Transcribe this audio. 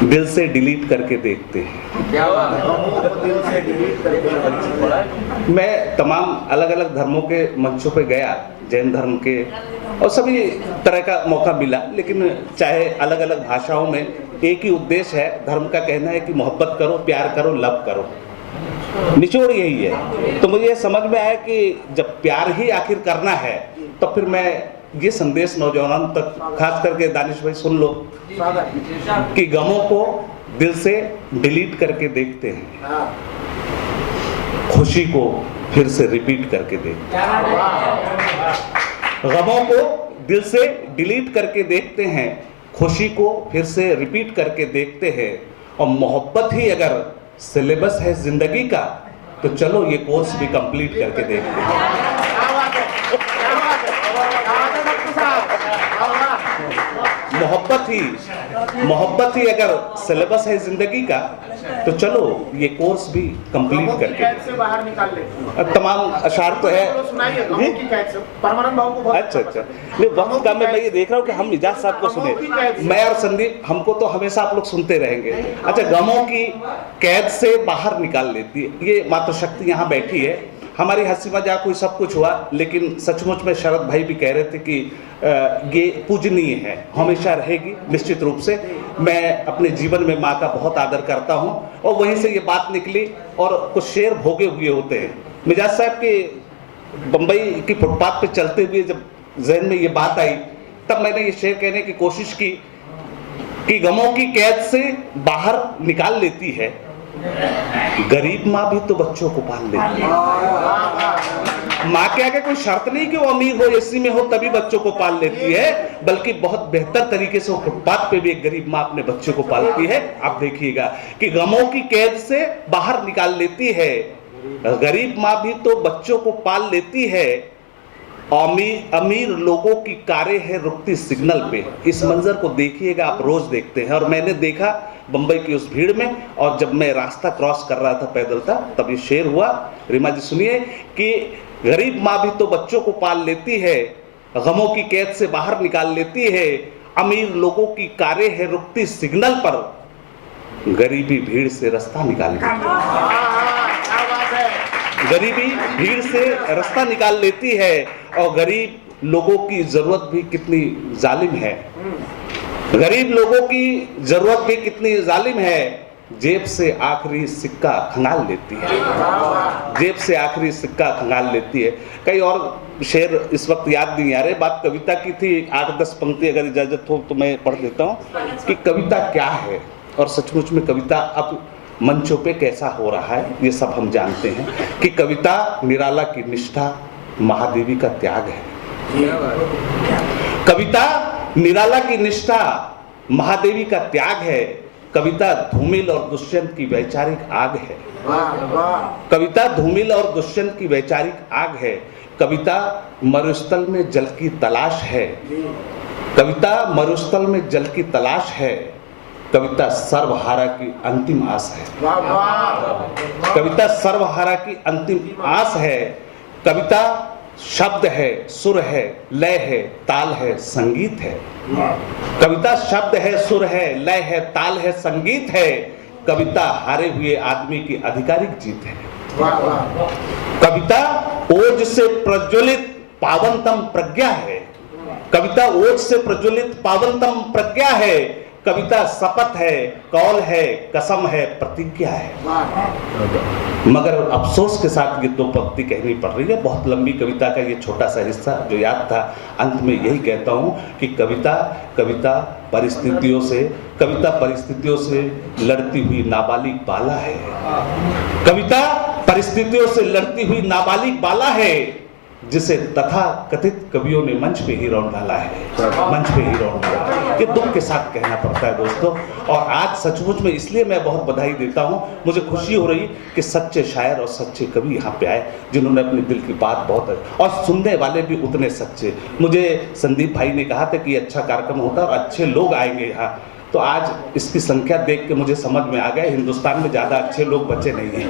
दिल से डिलीट करके देखते हैं। क्या बात है? दिल से डिलीट करके। मैं तमाम अलग अलग धर्मों के मंचों पे गया, जैन धर्म के और सभी तरह का मौका मिला, लेकिन चाहे अलग अलग भाषाओं में एक ही उद्देश्य है। धर्म का कहना है कि मोहब्बत करो, प्यार करो, लव करो, निचोड़ यही है। तो मुझे समझ में आया कि जब प्यार ही आखिर करना है तो फिर मैं ये संदेश नौजवानों तक, खास करके दानिश भाई सुन लो, कि गमों को दिल से डिलीट करके देखते हैं, खुशी को फिर से रिपीट करके देखते हैं। गमों को दिल से डिलीट करके देखते हैं, खुशी को फिर से रिपीट करके देखते हैं। और मोहब्बत ही अगर सिलेबस है जिंदगी का तो चलो ये कोर्स भी कंप्लीट करके देखते हैं। मोहब्बत ही अगर सिलेबस है जिंदगी का तो चलो ये कोर्स भी कंप्लीट करके से बाहर निकाल ले। तमाम अशार तो है। परमानंद भाव को अच्छा नहीं, वक्त का मैं ये देख रहा हूँ कि हम इजाज साहब को सुने, मैं और संदीप हमको तो हमेशा आप लोग सुनते रहेंगे। अच्छा, गमों की कैद से बाहर निकाल लेती है, ये मातृशक्ति यहाँ बैठी है। हमारी हंसी मजाक हुई, सब कुछ हुआ, लेकिन सचमुच में शरद भाई भी कह रहे थे कि ये पूजनीय है, हमेशा रहेगी निश्चित रूप से। मैं अपने जीवन में माँ का बहुत आदर करता हूँ और वहीं से ये बात निकली। और कुछ शेर भोगे हुए होते हैं। मिजाज साहब के बम्बई की फुटपाथ पे चलते हुए जब जहन में ये बात आई, तब मैंने ये शेर कहने की कोशिश की कि गमों की कैद से बाहर निकाल लेती है, गरीब माँ भी तो बच्चों को पाल लेती है। माँ के आगे कोई शर्त नहीं कि वो अमीर हो, एसी में हो तभी बच्चों को पाल लेती है, बल्कि बहुत बेहतर तरीके से वो फुटपाथ पे भी एक गरीब माँ अपने बच्चों को पालती है। आप देखिएगा कि गमों की कैद से बाहर निकाल लेती है, गरीब माँ भी तो बच्चों को पाल लेती है। अमीर लोगों की कारें हैं रुकती सिग्नल पे। इस मंजर को देखिएगा, आप रोज देखते हैं। और मैंने देखा बंबई की उस भीड़ में, और जब मैं रास्ता क्रॉस कर रहा था, पैदल था, तब ये शेर हुआ। रीमा जी सुनिए कि गरीब माँ भी तो बच्चों को पाल लेती है, गमों की कैद से बाहर निकाल लेती है। अमीर लोगों की कारें हैं रुकती सिग्नल पर, गरीबी भीड़ से रास्ता निकाल लेती है। गरीबी भीड़ से रास्ता निकाल लेती है। और गरीब लोगों की जरूरत भी कितनी जालिम है, गरीब लोगों की जरूरत भी कितनी जालिम है, जेब से आखिरी सिक्का खंगाल लेती है, जेब से आखिरी सिक्का खंगाल लेती है। कई और शेर इस वक्त याद नहीं आ रहे, बात कविता की थी। 8-10 पंक्ति अगर इजाजत हो तो मैं पढ़ देता हूँ कि कविता क्या है और सचमुच में कविता अब मंचों पे कैसा हो रहा है, ये सब हम जानते हैं। कि कविता निराला की निष्ठा, महादेवी का त्याग है। कविता निराला की निष्ठा, महादेवी का त्याग है। कविता धूमिल और दुष्यंत की वैचारिक आग है। कविता धूमिल और दुष्यंत की वैचारिक आग है। कविता मरुस्थल में जल की तलाश है। कविता मरुस्थल में जल की तलाश है। कविता सर्वहारा की अंतिम आस है। कविता सर्वहारा की अंतिम आस है। कविता शब्द है, सुर है, लय है, ताल है, संगीत है। कविता शब्द है, सुर है, लय है, ताल है, संगीत है। कविता हारे हुए आदमी की आधिकारिक जीत है। कविता ओज से प्रज्वलित पावनतम प्रज्ञा है। कविता ओज से प्रज्वलित पावनतम प्रज्ञा है। कविता शपथ है, कौल है, कसम है, प्रतिज्ञा है। मगर अफसोस के साथ ये 2 पंक्ति कहनी पड़ रही है। बहुत लंबी कविता का ये छोटा सा हिस्सा जो याद था, अंत में यही कहता हूँ कि कविता परिस्थितियों से लड़ती हुई नाबालिग बाला है। कविता परिस्थितियों से लड़ती हुई नाबालिग बाला है, जिसे तथा कथित कवियों ने मंच पे ही रौंद डाला है। मंच पे ही रौंद डाला है। ये दुख के साथ कहना पड़ता है दोस्तों। और आज सचमुच में इसलिए मैं बहुत बधाई देता हूँ, मुझे खुशी हो रही कि सच्चे शायर और सच्चे कवि यहाँ पे आए, जिन्होंने अपने दिल की बात बहुत, और सुनने वाले भी उतने सच्चे। मुझे संदीप भाई ने कहा था कि अच्छा कार्यक्रम होता और अच्छे लोग आएंगे यहाँ, तो आज इसकी संख्या देख के मुझे समझ में आ गया हिंदुस्तान में ज़्यादा अच्छे लोग बचे नहीं हैं।